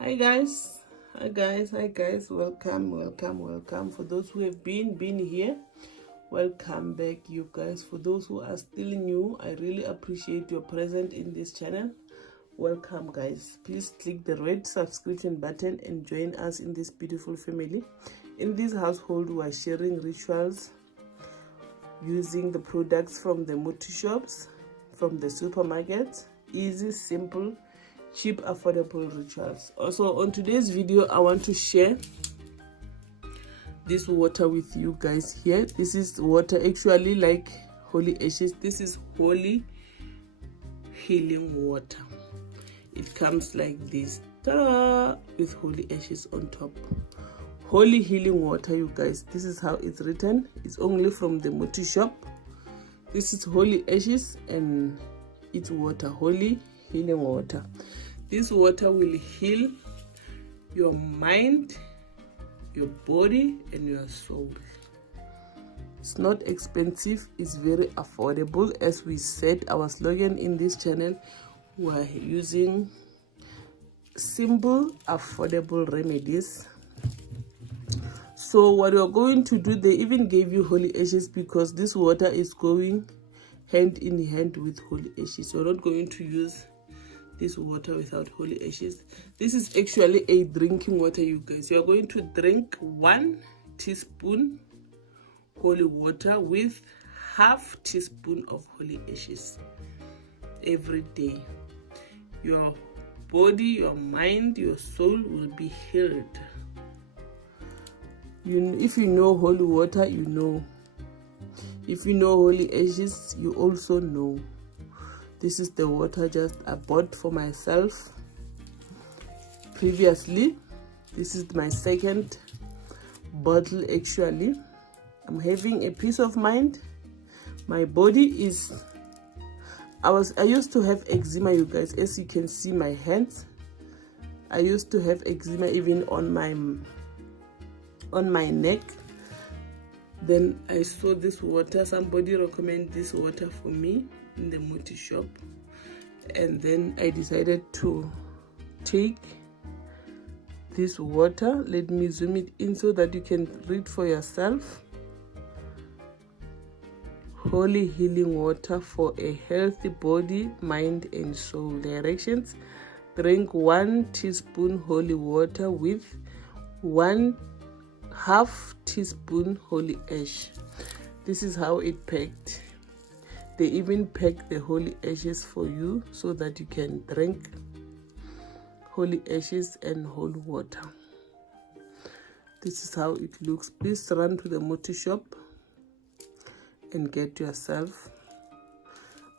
Hi guys, welcome. For those who have been here, welcome back, you guys. For those who are still new, I really appreciate your presence in this channel. Welcome guys. Please click the red subscription button and join us in this beautiful family. In this household, we are sharing rituals using the products from the multi shops, from the supermarkets. Easy, simple, cheap, affordable rituals. Also, on today's video, I want to share this water with you guys here. This is water actually like holy ashes. This is holy healing water. It comes like this, with holy ashes on top. Holy healing water, you guys. This is how it's written. It's only from the multi shop. This is holy ashes and it's water, holy healing water. This water will heal your mind, your body, and your soul. It's not expensive, it's very affordable. As we said, our slogan in this channel, we're using simple, affordable remedies. So what you're going to do, they even gave you holy ashes because this water is going hand in hand with holy ashes. You're not going to use this water without holy ashes. This is actually a drinking water, you guys. You are going to drink 1 teaspoon holy water with half teaspoon of holy ashes every day. Your body, your mind, your soul will be healed. If you know holy water, you know. If you know holy ashes, you also know. This is the water just I bought for myself previously. This is my second bottle actually. I'm having a peace of mind. My body is, I used to have eczema, you guys. As you can see my hands, I used to have eczema even on my neck. Then I saw this water. Somebody recommended this water for me in the multi shop, and then I decided to take this water. Let me zoom it in so that you can read for yourself. Holy healing water for a healthy body, mind, and soul. Directions: drink 1 teaspoon holy water with 1/2 teaspoon holy ash. This is how it packed. They even pack the holy ashes for you so that you can drink holy ashes and holy water. This is how it looks. Please run to the multi shop and get yourself.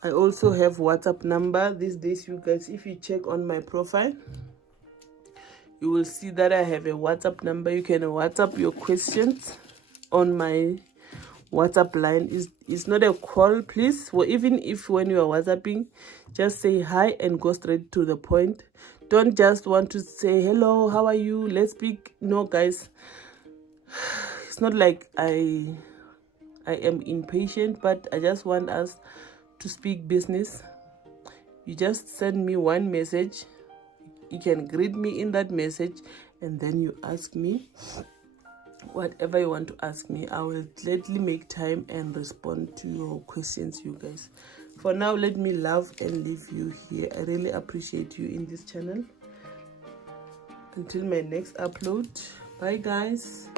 I also have WhatsApp number these days, you guys. If you check on my profile, you will see that I have a WhatsApp number. You can WhatsApp your questions on my WhatsApp line. Is not a call, please. Or even if when you are WhatsApping, just say hi and go straight to the point. Don't just want to say hello, how are you, let's speak. No guys, it's not like I am impatient, but I just want us to speak business. You just send me one message. You can greet me in that message, and then you ask me whatever you want to ask me. I will gladly make time and respond to your questions, you guys. For now, let me love and leave you here. I really appreciate you in this channel. Until my next upload, bye guys.